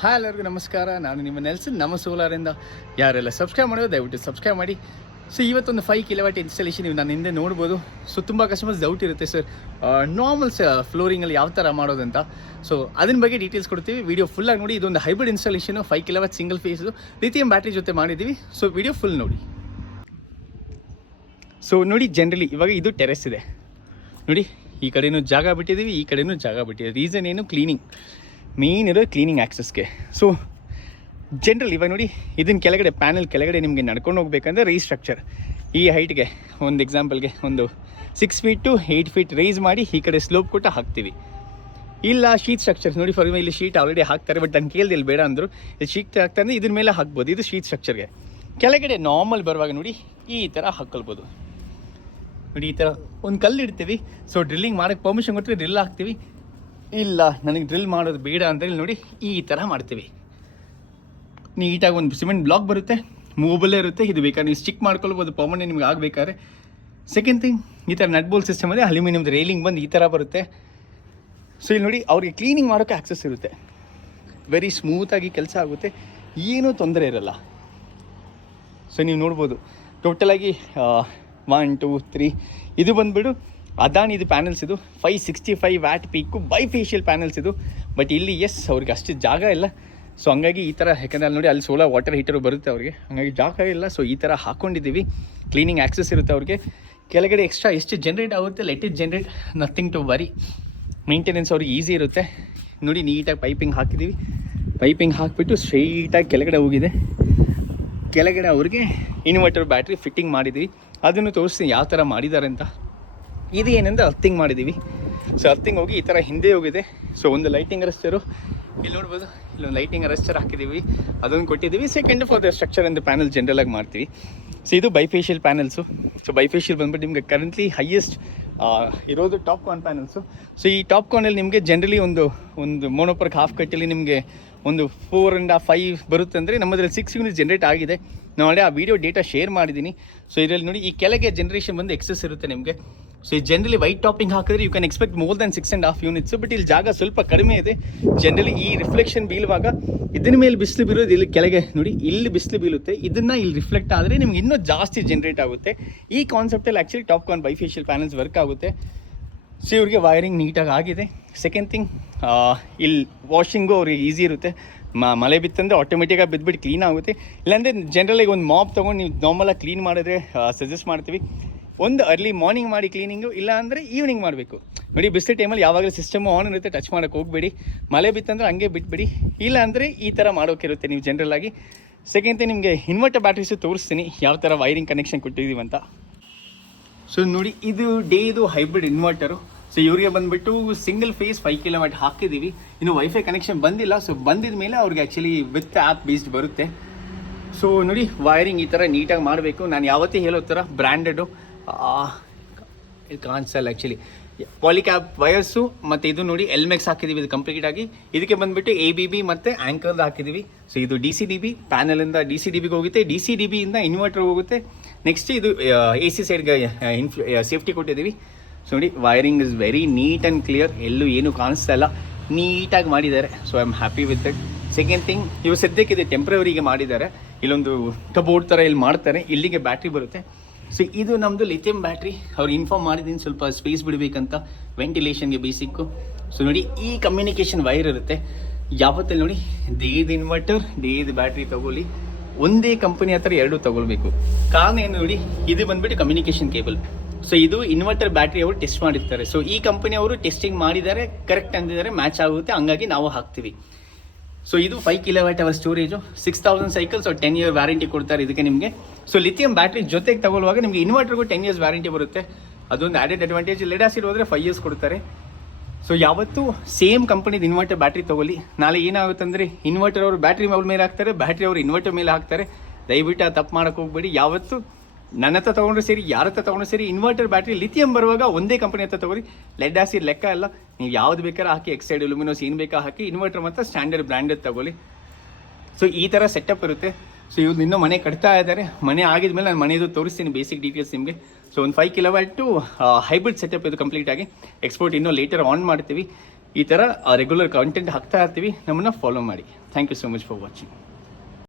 Hi ಎಲ್ಲರಿಗೂ ನಮಸ್ಕಾರ. ನಾನು ನಿಮ್ಮ ನೆಲ್ಸನ್ ನಮ್ಮ ಸೋಲಾರಿಂದ. ಯಾರೆಲ್ಲ ಸಬ್ಸ್ಕ್ರೈಬ್ ಮಾಡೋದು ದಯವಿಟ್ಟು ಸಬ್ಸ್ಕ್ರೈಬ್ ಮಾಡಿ. ಸೊ ಇವತ್ತೊಂದು 5 ಕಿಲೋವಾಟ್ ಇನ್ಸ್ಟಾಲೇಷನ್ ನೀವು ನಾನು ಹಿಂದೆ ನೋಡ್ಬೋದು. ಸೊ ತುಂಬ ಕಸ್ಟಮರ್ಸ್ ಡೌಟ್ ಇರುತ್ತೆ ಸರ್, ನಾರ್ಮಲ್ ಫ್ಲೋರಿಂಗಲ್ಲಿ ಯಾವ ಥರ ಮಾಡೋದಂತ. ಸೊ ಅದನ್ನ ಬಗ್ಗೆ ಡೀಟೇಲ್ಸ್ ಕೊಡ್ತೀವಿ. ವಿಡಿಯೋ ಫುಲ್ಲಾಗಿ ನೋಡಿ. ಇದೊಂದು hybrid installation 5 kilowatt single phase lithium battery ಜೊತೆ ಮಾಡಿದ್ದೀವಿ. ಸೊ ವಿಡಿಯೋ ಫುಲ್ ನೋಡಿ. ಸೊ ನೋಡಿ, ಜನರಲಿ ಇವಾಗ ಇದು ಟೆರೆಸ್ ಇದೆ ನೋಡಿ. ಈ ಕಡೆಯೂ ಜಾಗ ಬಿಟ್ಟಿದ್ದೀವಿ, ಈ ಕಡೆಯೂ ಜಾಗ ಬಿಟ್ಟಿದ್ದೀವಿ. ರೀಸನ್ ಏನು? ಕ್ಲೀನಿಂಗ್ ಮೇನ್ ಇರೋದು ಕ್ಲೀನಿಂಗ್ ಆ್ಯಕ್ಸಸ್ಗೆ. ಸೊ ಜನರಲ್ ಇವಾಗ ನೋಡಿ, ಇದನ್ನ ಕೆಳಗಡೆ ಪ್ಯಾನಲ್ ಕೆಳಗಡೆ ನಿಮಗೆ ನಡ್ಕೊಂಡು ಹೋಗ್ಬೇಕಂದ್ರೆ ರೀಸ್ಟ್ರಕ್ಚರ್ ಈ ಹೈಟ್ಗೆ ಒಂದು ಎಕ್ಸಾಂಪಲ್ಗೆ ಒಂದು 6 ಫೀಟ್ ಟು 8 ಫೀಟ್ ರೈಸ್ ಮಾಡಿ ಈ ಕಡೆ ಸ್ಲೋಪ್ ಕೊಟ್ಟು ಹಾಕ್ತೀವಿ. ಇಲ್ಲ ಶೀಟ್ ಸ್ಟ್ರಕ್ಚರ್ಸ್ ನೋಡಿ, ಫಾರ್ ಇಲ್ಲಿ ಶೀಟ್ ಆಲ್ರೆಡಿ ಹಾಕ್ತಾರೆ, ಬಟ್ ನಾನು ಕೇಳಿದೆ ಇಲ್ಲಿ ಬೇಡ ಅಂದರು. ಇಲ್ಲಿ ಶೀಟ್ ಹಾಕ್ತಾರೆ, ಇದ್ರ ಮೇಲೆ ಹಾಕ್ಬೋದು. ಇದು ಶೀಟ್ ಸ್ಟ್ರಕ್ಚರ್ಗೆ ಕೆಳಗಡೆ ನಾರ್ಮಲ್ ಬರುವಾಗ ನೋಡಿ ಈ ಥರ ಹಾಕ್ಕೊಳ್ಬೋದು. ನೋಡಿ ಈ ಥರ ಒಂದು ಕಲ್ಲು ಇಡ್ತೀವಿ. ಸೊ ಡ್ರಿಲ್ಲಿಂಗ್ ಮಾಡೋಕ್ಕೆ ಪರ್ಮಿಷನ್ ಕೊಟ್ಟರೆ ಡ್ರಿಲ್ ಹಾಕ್ತೀವಿ. ಇಲ್ಲ ನನಗೆ ಡ್ರಿಲ್ ಮಾಡೋದು ಬೇಡ ಅಂತೇಳಿ ನೋಡಿ ಈ ಥರ ಮಾಡ್ತೀವಿ. ನೀಟಾಗಿ ಒಂದು ಸಿಮೆಂಟ್ ಬ್ಲಾಕ್ ಬರುತ್ತೆ, ಮೂವಬಲ್ಲೇ ಇರುತ್ತೆ. ಇದು ಬೇಕಾದ್ರೆ ನೀವು ಸ್ಟಿಕ್ ಮಾಡ್ಕೊಳ್ಬೋದು ಪರ್ಮನೆಂಟ್ ನಿಮ್ಗೆ ಆಗಬೇಕಾದ್ರೆ. ಸೆಕೆಂಡ್ ಥಿಂಗ್, ಈ ಥರ ನಟ್ ಬೋಲ್ಟ್ ಸಿಸ್ಟಮ್ ಇದೆ. ಅಲ್ಯೂಮಿನಿಯಮ್ದು ರೈಲಿಂಗ್ ಬಂದು ಈ ಥರ ಬರುತ್ತೆ. ಸೊ ಇಲ್ಲಿ ನೋಡಿ, ಅವ್ರಿಗೆ ಕ್ಲೀನಿಂಗ್ ಮಾಡೋಕ್ಕೆ ಆಕ್ಸೆಸ್ ಇರುತ್ತೆ. ವೆರಿ ಸ್ಮೂತಾಗಿ ಕೆಲಸ ಆಗುತ್ತೆ, ಏನೂ ತೊಂದರೆ ಇರಲ್ಲ. ಸೊ ನೀವು ನೋಡ್ಬೋದು ಟೋಟಲಾಗಿ 1 2 3 ಇದು ಬಂದುಬಿಡು ಅದಾನಿ ಇದು ಪ್ಯಾನಲ್ಸ್. ಇದು 565 ವ್ಯಾಟ್ ಪೀಕು ಬೈಫೇಶಿಯಲ್ ಪ್ಯಾನಲ್ಸ್ ಇದು. ಬಟ್ ಇಲ್ಲಿ ಅವ್ರಿಗೆ ಅಷ್ಟು ಜಾಗ ಇಲ್ಲ. ಸೊ ಹಂಗಾಗಿ ಈ ಥರ, ಯಾಕಂದರೆ ಅಲ್ಲಿ ನೋಡಿ ಅಲ್ಲಿ ಸೋಲಾರ್ ವಾಟರ್ ಹೀಟರು ಬರುತ್ತೆ ಅವ್ರಿಗೆ, ಹಂಗಾಗಿ ಜಾಗ ಇಲ್ಲ. ಸೊ ಈ ಥರ ಹಾಕ್ಕೊಂಡಿದ್ದೀವಿ. ಕ್ಲೀನಿಂಗ್ ಆ್ಯಕ್ಸಸ್ ಇರುತ್ತೆ ಅವ್ರಿಗೆ. ಕೆಳಗಡೆ ಎಕ್ಸ್ಟ್ರಾ ಎಷ್ಟು ಜನ್ರೇಟ್ ಆಗುತ್ತೆ, let it generate, nothing to worry. Maintenance ಅವ್ರಿಗೆ ಈಸಿ ಇರುತ್ತೆ. ನೋಡಿ ನೀಟಾಗಿ ಪೈಪಿಂಗ್ ಹಾಕಿದ್ದೀವಿ. ಪೈಪಿಂಗ್ ಹಾಕಿಬಿಟ್ಟು ಸ್ಟ್ರೈಟಾಗಿ ಕೆಳಗಡೆ ಹೋಗಿದೆ. ಕೆಳಗಡೆ ಅವ್ರಿಗೆ ಇನ್ವರ್ಟರ್ ಬ್ಯಾಟ್ರಿ ಫಿಟ್ಟಿಂಗ್ ಮಾಡಿದ್ದೀವಿ. ಅದನ್ನು ತೋರಿಸ್ತೀನಿ ಯಾವ ಥರ ಮಾಡಿದ್ದಾರೆ ಅಂತ. ಇದು ಏನಂದ್ರೆ ಅರ್ಥಿಂಗ್ ಮಾಡಿದ್ದೀವಿ. ಸೊ ಅರ್ಥಿಂಗ್ ಹೋಗಿ ಈ ಥರ ಹಿಂದೆ ಹೋಗಿದೆ. ಸೊ ಒಂದು ಲೈಟಿಂಗ್ ಅರೆಸ್ಟರು ಇಲ್ಲಿ ನೋಡ್ಬೋದು, ಇಲ್ಲೊಂದು ಲೈಟಿಂಗ್ ಅರೆಸ್ಟರ್ ಹಾಕಿದ್ದೀವಿ, ಅದನ್ನು ಕೊಟ್ಟಿದ್ದೀವಿ. ಸೆಕೆಂಡ್ ಫಾರ್ ದ ಸ್ಟ್ರಕ್ಚರ್ ಅಂತ ಪ್ಯಾನಲ್ ಜನರಲಾಗಿ ಮಾಡ್ತೀವಿ. ಸೊ ಇದು ಬೈಫೇಶಿಯಲ್ ಪ್ಯಾನಲ್ಸು. ಸೊ ಬೈಫೇಶಿಯಲ್ ಬಂದ್ಬಿಟ್ಟು ನಿಮಗೆ ಕರೆಂಟ್ಲಿ ಹೈಯೆಸ್ಟ್ ಇರೋದು ಟಾಪ್ ಕಾರ್ನ್ ಪ್ಯಾನಲ್ಸು. ಸೊ ಈ ಟಾಪ್ ಕಾರ್ನಲ್ಲಿ ನಿಮಗೆ ಜನರಲಿ ಒಂದು ಮೋನೋಪರ್ಕ್ ಹಾಫ್ ಕಟ್ಟಲ್ಲಿ ನಿಮಗೆ ಒಂದು 4 and 5 ಬರುತ್ತೆ. ಅಂದರೆ ನಮ್ಮದ್ರಲ್ಲಿ 6 ಯೂನಿಟ್ ಜನ್ರೇಟ್ ಆಗಿದೆ. ನಾನು ಆ ವಿಡಿಯೋ ಡೇಟಾ ಶೇರ್ ಮಾಡಿದ್ದೀನಿ. ಸೊ ಇದರಲ್ಲಿ ನೋಡಿ ಈ ಕೆಳಗೆ ಜನ್ರೇಷನ್ ಬಂದು ಎಕ್ಸಸ್ ಇರುತ್ತೆ ನಿಮಗೆ. ಸೊ ಈ ಜನರಲಿ ವೈಟ್ ಟಾಪಿಂಗ್ ಹಾಕಿದ್ರೆ you can expect more than 6 and 1/2 units. But ಇಲ್ಲಿ ಜಾಗ ಸ್ವಲ್ಪ ಕಡಿಮೆ ಇದೆ. ಜನರಲಿ ಈ ರಿಫ್ಲೆಕ್ಷನ್ ಬೀಳುವಾಗ ಇದನ್ನ ಮೇಲೆ ಬಿಸಿಲು ಬೀಳೋದು, ಇಲ್ಲಿ ಕೆಳಗೆ ನೋಡಿ ಇಲ್ಲಿ ಬಿಸಿಲು ಬೀಳುತ್ತೆ. ಇದನ್ನು ಇಲ್ಲಿ ರಿಫ್ಲೆಕ್ಟ್ ಆದರೆ ನಿಮ್ಗೆ ಇನ್ನೂ ಜಾಸ್ತಿ ಜನ್ರೇಟ್ ಆಗುತ್ತೆ. ಈ ಕಾನ್ಸೆಪ್ಟಲ್ಲಿ actually TOPCon bifacial panels work ಆಗುತ್ತೆ. ಸೊ ಇವ್ರಿಗೆ ವೈರಿಂಗ್ ನೀಟಾಗಿ ಆಗಿದೆ. ಸೆಕೆಂಡ್ ಥಿಂಗ್, ಇಲ್ಲಿ ವಾಷಿಂಗು ಅವ್ರಿಗೆ ಈಸಿ ಇರುತ್ತೆ. ಮಳೆ ಬಿತ್ತಂದರೆ ಆಟೋಮೆಟಿಕಾಗಿ ಬಿದ್ದುಬಿಟ್ಟು ಕ್ಲೀನ್ ಆಗುತ್ತೆ. ಇಲ್ಲಾಂದರೆ ಜನರಲಾಗಿ ಒಂದು ಮಾಪ್ ತೊಗೊಂಡು ನೀವು ನಾರ್ಮಲಾಗಿ ಕ್ಲೀನ್ ಮಾಡಿದ್ರೆ ಸಜೆಸ್ಟ್ ಮಾಡ್ತೀವಿ. ಒಂದು ಅರ್ಲಿ ಮಾರ್ನಿಂಗ್ ಮಾಡಿ ಕ್ಲೀನಿಂಗು, ಇಲ್ಲ ಅಂದರೆ ಈವ್ನಿಂಗ್ ಮಾಡಬೇಕು. ನೋಡಿ ಬಿಸಿಲು ಟೈಮಲ್ಲಿ ಯಾವಾಗಲೂ ಸಿಸ್ಟಮ್ ಆನ್ ಇರುತ್ತೆ, ಟಚ್ ಮಾಡೋಕ್ಕೆ ಹೋಗಬೇಡಿ. ಮಳೆ ಬಿತ್ತಂದ್ರೆ ಹಂಗೆ ಬಿಟ್ಬಿಡಿ. ಇಲ್ಲ ಅಂದರೆ ಈ ಥರ ಮಾಡೋಕ್ಕಿರುತ್ತೆ ನೀವು ಜನರಲಾಗಿ. ಸೆಕೆಂಡ್ ಥಿಂಗ್, ನಿಮಗೆ ಇನ್ವರ್ಟರ್ ಬ್ಯಾಟ್ರೀಸು ತೋರಿಸ್ತೀನಿ ಯಾವ ಥರ ವೈರಿಂಗ್ ಕನೆಕ್ಷನ್ ಕೊಟ್ಟಿದ್ದೀವಿ ಅಂತ. ಸೊ ನೋಡಿ, ಇದು ಹೈಬ್ರಿಡ್ ಇನ್ವರ್ಟರು. ಸೊ ಇವರಿಗೆ ಬಂದುಬಿಟ್ಟು ಸಿಂಗಲ್ ಫೇಸ್ 5 ಕಿಲೋವಾಟ್ ಹಾಕಿದ್ದೀವಿ. ಇನ್ನು ವೈಫೈ ಕನೆಕ್ಷನ್ ಬಂದಿಲ್ಲ. ಸೊ ಬಂದಿದ ಮೇಲೆ ಅವ್ರಿಗೆ ಆ್ಯಕ್ಚುಲಿ ವಿತ್ ಆ್ಯಪ್ ಬೇಸ್ಡ್ ಬರುತ್ತೆ. ಸೊ ನೋಡಿ, ವೈರಿಂಗ್ ಈ ಥರ ನೀಟಾಗಿ ಮಾಡಬೇಕು. ನಾನು ಯಾವತ್ತೇ ಹೇಳೋ ಥರ ಬ್ರ್ಯಾಂಡೆಡು ಕಾಣಿಸಲ್ಲ ಆ್ಯಕ್ಚುಲಿ. ಪಾಲಿಕ್ಯಾಪ್ ವಯರ್ಸು ಮತ್ತು ಇದು ನೋಡಿ ಎಲ್ಮೆಕ್ಸ್ ಹಾಕಿದ್ದೀವಿ. ಇದು ಕಂಪ್ಲೀಟಾಗಿ ಇದಕ್ಕೆ ಬಂದುಬಿಟ್ಟು ABB ಮತ್ತು ಆ್ಯಂಕರ್ದು ಹಾಕಿದ್ದೀವಿ. ಸೊ ಇದು DCDB ಪ್ಯಾನಲಿಂದ DCDBಗೆ ಹೋಗುತ್ತೆ, DCDBಯಿಂದ ಇನ್ವರ್ಟರ್ಗೆ ಹೋಗುತ್ತೆ. ನೆಕ್ಸ್ಟ್ ಇದು AC ಸೈಡ್ಗೆ ಸೇಫ್ಟಿ ಕೊಟ್ಟಿದ್ದೀವಿ. ಸೊ ನೋಡಿ, wiring is very neat and clear, ಎಲ್ಲೂ ಏನೂ ಕಾಣಿಸ್ತಾ ಇಲ್ಲ, ನೀಟಾಗಿ ಮಾಡಿದ್ದಾರೆ. So I am happy with it. Second thing, ಇವು ಸದ್ಯಕ್ಕೆ ಇದು ಟೆಂಪ್ರವರಿಗೆ ಮಾಡಿದ್ದಾರೆ. ಇಲ್ಲೊಂದು ಕಬೋರ್ಡ್ ಥರ ಇಲ್ಲಿ ಮಾಡ್ತಾರೆ, ಇಲ್ಲಿಗೆ ಬ್ಯಾಟ್ರಿ ಬರುತ್ತೆ. ಸೊ ಇದು ನಮ್ಮದು ಲಿಥಿಯಂ ಬ್ಯಾಟ್ರಿ. ಅವ್ರು ಇನ್ಫಾರ್ಮ್ ಮಾಡಿದ್ದೀನಿ ಸ್ವಲ್ಪ ಸ್ಪೇಸ್ ಬಿಡಬೇಕಂತ, ವೆಂಟಿಲೇಷನ್ಗೆ ಬೇಸಿಕ್ಕು. ಸೊ ನೋಡಿ, ಈ ಕಮ್ಯುನಿಕೇಷನ್ ವೈರ್ ಇರುತ್ತೆ ಯಾವತ್ತಲ್ಲಿ ನೋಡಿ, ದೇದು ಇನ್ವರ್ಟರ್ ದೇದು ಬ್ಯಾಟ್ರಿ ತೊಗೊಳ್ಳಿ. ಒಂದೇ ಕಂಪನಿ ಹತ್ರ 2 ತೊಗೊಳ್ಬೇಕು. ಕಾರಣ ಏನು ನೋಡಿ, ಇದು ಬಂದುಬಿಟ್ಟು ಕಮ್ಯುನಿಕೇಷನ್ ಕೇಬಲ್. ಸೊ ಇದು ಇನ್ವರ್ಟರ್ ಬ್ಯಾಟ್ರಿ ಅವರು ಟೆಸ್ಟ್ ಮಾಡಿರ್ತಾರೆ. ಸೊ ಈ ಕಂಪನಿಯವರು ಟೆಸ್ಟಿಂಗ್ ಮಾಡಿದ್ದಾರೆ, ಕರೆಕ್ಟ್ ಅಂದಿದ್ದಾರೆ, ಮ್ಯಾಚ್ ಆಗುತ್ತೆ, ಹಂಗಾಗಿ ನಾವು ಹಾಕ್ತೀವಿ. ಸೊ ಇದು 5 kilowatt hour storage, 6000 cycles. 10 year warranty ಕೊಡ್ತಾರೆ ಇದಕ್ಕೆ ನಿಮಗೆ. ಸೊ ಲಿಥಿಯಂ ಬ್ಯಾಟ್ರಿ ಜೊತೆಗೆ ತಗೊಳ್ಳುವಾಗ ನಿಮಗೆ ಇನ್ವರ್ಟರ್ಗೂ 10 years ವ್ಯಾರಂಟಿ ಬರುತ್ತೆ. ಅದೊಂದು ಆ್ಯಡೆಡ್ ಅಡ್ವಾಂಟೇಜ್. ಲೆಡ್ ಆಸಿಡ್ ಹೋದರೆ 5 years ಕೊಡ್ತಾರೆ. ಸೊ ಯಾವತ್ತೂ ಸೇಮ್ ಕಂಪನಿದು ಇನ್ವರ್ಟರ್ ಬ್ಯಾಟ್ರಿ ತೊಗೊಳ್ಳಿ. ನಾಳೆ ಏನಾಗುತ್ತೆ ಅಂದರೆ ಇನ್ವರ್ಟರ್ ಅವರು ಬ್ಯಾಟ್ರಿ ಮೇಲೆ ಹಾಕ್ತಾರೆ, ಬ್ಯಾಟ್ರಿ ಅವರು ಇನ್ವರ್ಟರ್ ಮೇಲೆ ಹಾಕ್ತಾರೆ. ದಯವಿಟ್ಟು ಆ ತಪ್ಪು ಮಾಡೋಕ್ಕೆ ಹೋಗಬೇಡಿ. ಯಾವತ್ತು ನನ್ನ ಹತ್ರ ತೊಗೊಂಡ್ರೆ ಸರಿ, ಯಾರ ಹತ್ರ ತೊಗೊಂಡ್ರೆ ಸರಿ, ಇನ್ವರ್ಟರ್ ಬ್ಯಾಟ್ರಿ ಲಿಥಿಯಂ ಬರುವಾಗ ಒಂದೇ ಕಂಪನಿ ಹತ್ರ ತೊಗೊಳ್ಳಿ. ಲೆಡ್ ಆಸಿಡ್ ಲೆಕ್ಕ ಇಲ್ಲ, ನೀವು ಯಾವ್ದು ಬೇಕಾದ್ರೆ ಹಾಕಿ, ಎಕ್ಸೈಡ್ ಲುಮಿನೋಸ್ ಏನು ಬೇಕಾ ಹಾಕಿ. ಇನ್ವರ್ಟರ್ ಮತ್ತು ಸ್ಟ್ಯಾಂಡರ್ಡ್ ಬ್ರ್ಯಾಂಡೆಡ್ ತೊಗೊಳ್ಳಿ. ಸೊ ಈ ಥರ ಸೆಟಪ್ ಇರುತ್ತೆ. ಸೊ ಇವ್ರು ಇನ್ನೂ ಮನೆ ಕಟ್ತಾ ಇದ್ದಾರೆ. ಮನೆ ಆಗಿದ್ಮೇಲೆ ನಾನು ಮನೆಯದು ತೋರಿಸ್ತೀನಿ ಬೇಸಿಕ್ ಡೀಟೇಲ್ಸ್ ನಿಮಗೆ. ಸೊ ಒಂದು 5 ಕಿಲೋವ್ಯಾಟು ಹೈಬ್ರಿಡ್ ಸೆಟಪ್ ಇದು ಕಂಪ್ಲೀಟಾಗಿ. ಎಕ್ಸ್ಪೋರ್ಟ್ ಇನ್ನೂ ಲೇಟರ್ ಆನ್ ಮಾಡ್ತೀವಿ. ಈ ಥರ ರೆಗ್ಯುಲರ್ ಕಂಟೆಂಟ್ ಹಾಕ್ತಾ ಇರ್ತೀವಿ, ನಮ್ಮನ್ನು ಫಾಲೋ ಮಾಡಿ. Thank you so much for watching.